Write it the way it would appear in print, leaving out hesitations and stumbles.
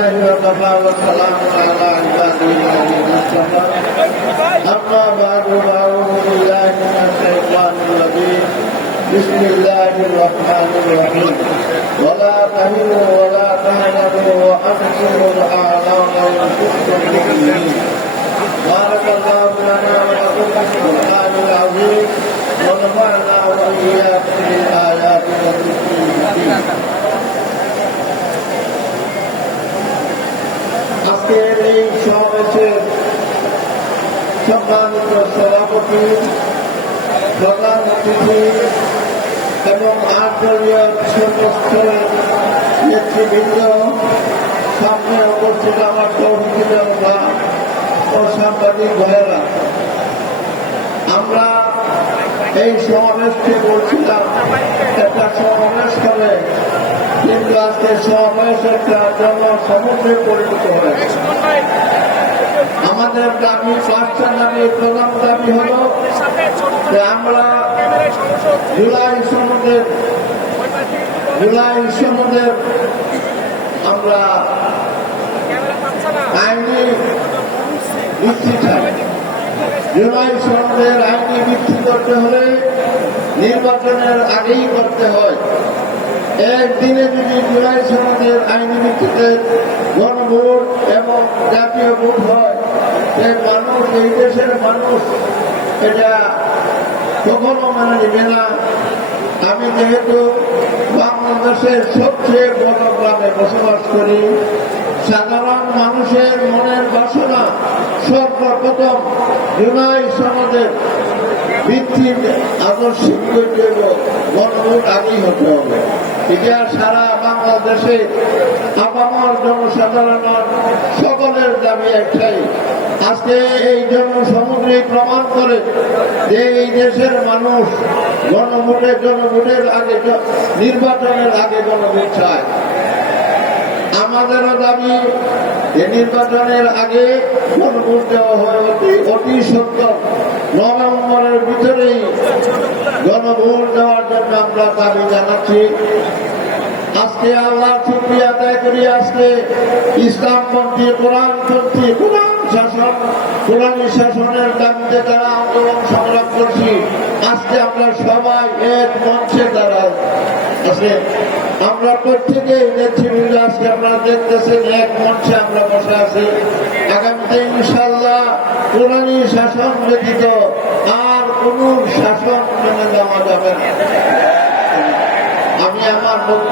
لله وكفى والسلام على عباده الذين اصطفى أما بعد فأعوذ بالله من الشيطان الرجيم بسم الله الرحمن الرحيم ولا تهنوا ولا تحزنوا وأنتم الأعلون إن كنتم مؤمنين بارك الله لنا ولكم في القرآن العظيم ونفعنا وإياكم بالآيات والذكر الحكيم আজকের এই সমাবেশের সম্মানিত সভাপতি, প্রধান অতিথি এবং আন্তর্জাতিক সমস্ত নেতৃবৃন্দ, সামনে উপস্থিত আমার তৌহিদি জনতা ও সাংবাদিক ভাইয়েরা, আমরা এই সমাবেশকে বলছিলাম একটা সমাবেশ করে, কিন্তু আজকে সমাবেশ একটা জনসমুদ্রে পরিণত হয়েছে। আমাদের দাবি, পাঁচটা দাবি, প্রধান দাবি হল যে আমরা জুলাই সনদের আমরা আইনি ভিত্তি চাই। জুলাই সনদের আইনি ভিত্তি করতে হলে নির্বাচনের আগেই করতে হয়। একদিনে যদি জুলাই সনদের আইনি ভিত্তিতে গণভোট এবং জাতীয় ভোট হয়, মানুষ, এই দেশের মানুষ এটা কখনো মানে নেবে না। আমি যেহেতু বাংলাদেশের সবচেয়ে বড় গ্রামে বসবাস করি, সাধারণ মানুষের মনের বাসনা সর্বপ্রথম জুলাই সনদের ভিত্তির আদর্শিক গণভোট আগেই হতে হবে। এটা সারা বাংলাদেশে আপামর জনসাধারণের সকলের দাবি একটাই। আজকে এই জনসমুদ্রে প্রমাণ করে যে এই দেশের মানুষ জনভোটের আগে, নির্বাচনের আগে গণভোট চায়। আমাদেরও দাবি যে নির্বাচনের আগে গণভোট দেওয়া হয় অতি সত্তর নভেম্বরের ভিতরেই গণভোট দেওয়ার জন্য আমরা দাবি জানাচ্ছি। আজকে আল্লাহ শুকরিয়া আদায় করি, আজকে ইসলামপন্থী, কোরআনপন্থী, কোরআনী শাসনের দাবিতে তারা আন্দোলন সংগ্রাম করছি। আজকে আমরা সবাই এক মঞ্চে দাঁড়াই আছে। আমরা প্রত্যেকেই নেতৃবৃন্দ আজকে আপনারা দেখতেছেন এক মঞ্চে আমরা বসে আছি। আগামীতে ইনশাআল্লাহ কোরআনী শাসন ব্যতীত আর কোন শাসন মেনে নেওয়া যাবে না। আমি আমার বক্তব্য